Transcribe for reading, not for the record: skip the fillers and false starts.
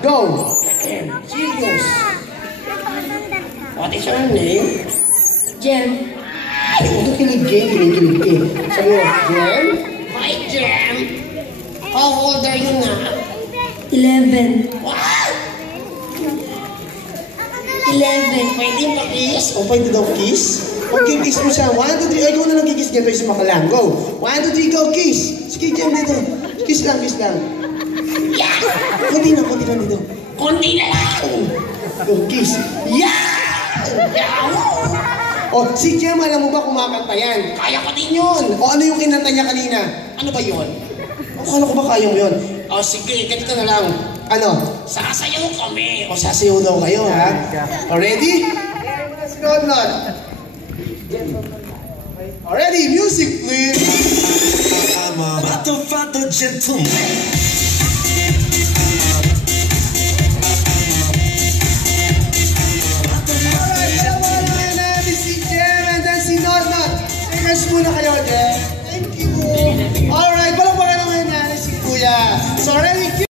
Go! Serious. What is your name? Jem. Ay, huwag kilig eh. Sabi mo, Jem? Hi, Jem. How old are you na? 11. What? 11. Pwede ba kiss? O pwede daw kiss? Okay, kiss mo siya. 1, 2, 3. Ay, ikaw na lang kikiss niya. Ito isa pa lang. Go. 1, 2, 3, go. Kiss. Sige, Jem, dito. Kiss lang. Yeah! Konti na dito. Konti na lang. Go, kiss. Yeah! O, si Jem, alam mo ba kumakanta yan? Kaya ko din yun. O, ano yung kinanta niya kanina? Ano ba yun? Akala ko ba kaya mo yun? O, sige, ganito na lang. Ano? Sasayaw kami. O, sasayaw daw kayo, ha? O, ready? Sinod-nod. O, ready? Music, please. I'm a father gentleman. Alright, si Jem and then si Nod-Nod. Singers muna kayo, Jem.